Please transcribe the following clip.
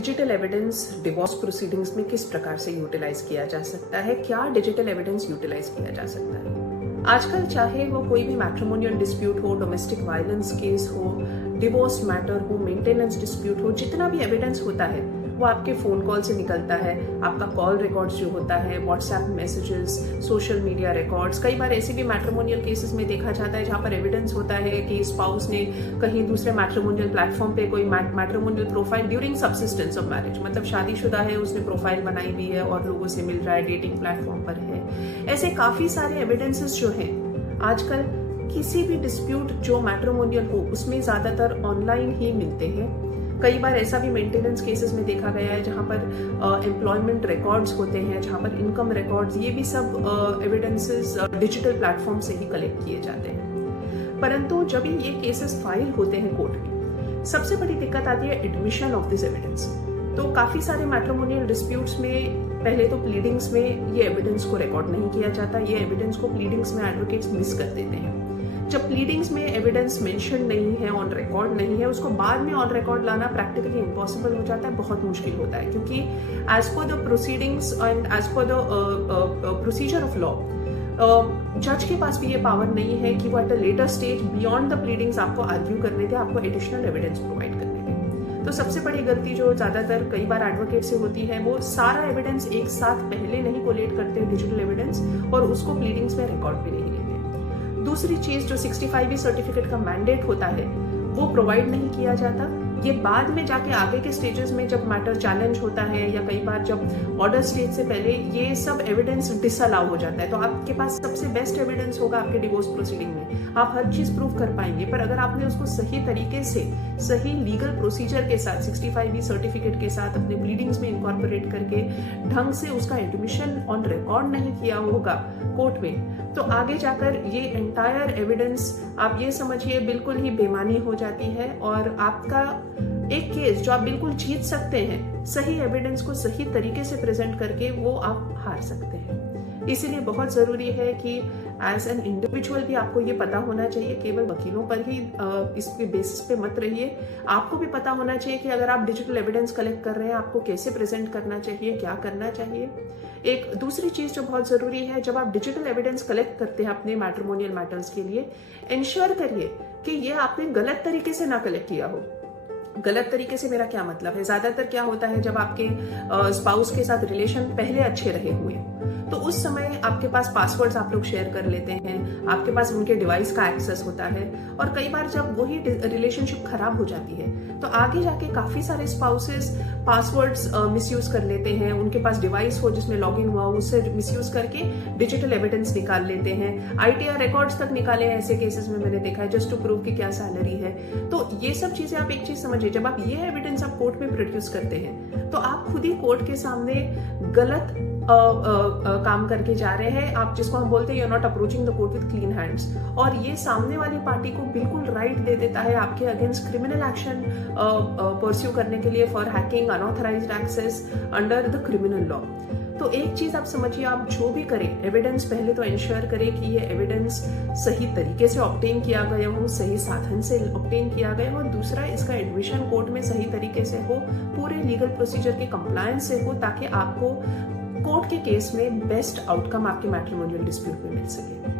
Digital evidence divorce proceedings में किस प्रकार से यूटिलाइज किया जा सकता है, क्या डिजिटल एविडेंस यूटिलाइज किया जा सकता है। आजकल चाहे वो कोई भी मैट्रिमोनियल डिस्प्यूट हो, डोमेस्टिक वायलेंस केस हो, डिवोर्स मैटर हो, मेंटेनेंस डिस्प्यूट हो, जितना भी एविडेंस होता है वो आपके फोन कॉल से निकलता है। आपका कॉल रिकॉर्ड्स जो होता है, WhatsApp messages, social media records. कई बार ऐसे भी मैट्रिमोनियल केसेस में देखा जाता है जहां पर एविडेंस होता है कि स्पाउस ने कहीं दूसरे मैट्रिमोनियल प्लेटफॉर्म पे कोई matrimonial profile during subsistence of marriage, मतलब शादीशुदा है, उसने प्रोफाइल बनाई भी है और लोगों से मिल रहा है, डेटिंग प्लेटफॉर्म पर है। ऐसे काफी सारे एविडेंसेस जो हैं आजकल किसी भी डिस्प्यूट जो मैट्रिमोनियल हो उसमें ज्यादातर ऑनलाइन ही मिलते हैं। कई बार ऐसा भी मेंटेनेंस केसेस में देखा गया है जहां पर एम्प्लॉयमेंट रिकॉर्ड्स होते हैं, जहां पर इनकम रिकॉर्ड्स, ये भी सब एविडेंसेस डिजिटल प्लेटफॉर्म से ही कलेक्ट किए जाते हैं। परंतु जब ये केसेस फाइल होते हैं कोर्ट में, सबसे बड़ी दिक्कत आती है एडमिशन ऑफ दिस एविडेंस। तो काफी सारे मैट्रिमोनियल डिस्प्यूट्स में पहले तो प्लीडिंग्स में ये एविडेंस को रिकॉर्ड नहीं किया जाता, ये एविडेंस को प्लीडिंग्स में एडवोकेट्स मिस कर देते हैं। जब प्लीडिंग्स में एविडेंस मेंशन नहीं है, ऑन रिकॉर्ड नहीं है, उसको बाद में ऑन रिकॉर्ड लाना प्रैक्टिकली इम्पॉसिबल हो जाता है, बहुत मुश्किल होता है। क्योंकि as per the proceedings and as per the procedure of law, जज के पास भी ये पावर नहीं है कि वो at a later stage beyond the pleadings आपको आर्ग्यू करने दे, आपको एडिशनल एविडेंस प्रोवाइड करने दे। तो सबसे बड़ी गलती जो ज्यादातर कई बार एडवोकेट से होती है, वो सारा एविडेंस एक साथ पहले नहीं कोलेट करते डिजिटल एविडेंस और उसको प्लीडिंग्स में रिकॉर्ड भी नहीं लेते। दूसरी चीज, जो 65E सर्टिफिकेट का मैंडेट होता है वो प्रोवाइड नहीं किया जाता। ये बाद में जाके आगे के स्टेजेस में जब मैटर चैलेंज होता है या कई बार जब ऑर्डर स्टेज से पहले ये सब एविडेंस डिसअलाउ हो जाता है। तो आपके पास सबसे बेस्ट एविडेंस होगा आपके डिवोर्स प्रोसीडिंग में, आप हर चीज प्रूव कर पाएंगे, पर अगर आपने उसको सही तरीके से सही लीगल प्रोसीजर के साथ 65E सर्टिफिकेट के साथ अपने प्लीडिंग्स में इनकॉर्पोरेट करके ढंग से उसका एडमिशन ऑन रिकॉर्ड नहीं किया होगा कोर्ट में, तो आगे जाकर ये एंटायर एविडेंस आप ये समझिए बिल्कुल ही बेमानी हो जाती है और आपका एक केस जो आप बिल्कुल जीत सकते हैं, सही एविडेंस को सही तरीके से प्रेजेंट करके, वो आप हार सकते हैं। इसीलिए बहुत जरूरी है कि एज एन इंडिविजुअल भी आपको ये पता होना चाहिए, केवल वकीलों पर ही इसके बेसिस पे मत रहिए। आपको भी पता होना चाहिए कि अगर आप डिजिटल एविडेंस कलेक्ट कर रहे हैं, आपको कैसे प्रेजेंट करना चाहिए, क्या करना चाहिए। एक दूसरी चीज जो बहुत जरूरी है, जब आप डिजिटल एविडेंस कलेक्ट करते हैं अपने मैट्रिमोनियल मैटर्स के लिए, इंश्योर करिए कि ये आपने गलत तरीके से ना कलेक्ट किया हो। गलत तरीके से मेरा क्या मतलब है, ज्यादातर क्या होता है जब आपके स्पाउस के साथ रिलेशन पहले अच्छे रहे हुए तो उस समय आपके पास पासवर्ड्स आप लोग शेयर कर लेते हैं, आपके पास उनके डिवाइस का एक्सेस होता है, और कई बार जब वही रिलेशनशिप खराब हो जाती है तो आगे जाके काफी सारे स्पाउसेस पासवर्ड्स मिसयूज कर लेते हैं। उनके पास डिवाइस हो जिसमें लॉगिन हुआ हो, उससे मिसयूज करके डिजिटल एविडेंस निकाल लेते हैं। ITR रिकॉर्ड्स तक निकाले हैं ऐसे केसेस में, मैंने देखा है, जस्ट टू प्रूव कि क्या सैलरी है। तो ये सब चीजें आप एक चीज समझिए, जब आप ये एविडेंस आप कोर्ट में प्रोड्यूस करते हैं तो आप खुद ही कोर्ट के सामने गलत काम करके जा रहे हैं। आप जिसको हम बोलते हैं, you are not approaching the court with clean hands, और ये सामने वाली पार्टी को बिल्कुल राइट दे देता है आपके अगेंस्ट क्रिमिनल एक्शन परस्यू करने के लिए for hacking, unauthorised access under the criminal law. तो एक चीज आप समझिए, आप जो भी करें एविडेंस पहले तो इंश्योर करें कि ये एविडेंस सही तरीके से ऑब्टेन किया गया हो, सही साधन से ऑब्टेन किया गया हो, और दूसरा इसका एडमिशन कोर्ट में सही तरीके से हो, पूरे लीगल प्रोसीजर के कंप्लायंस से हो, ताकि आपको कोर्ट के केस में बेस्ट आउटकम आपके मैट्रिमोनियल डिस्प्यूट में मिल सके।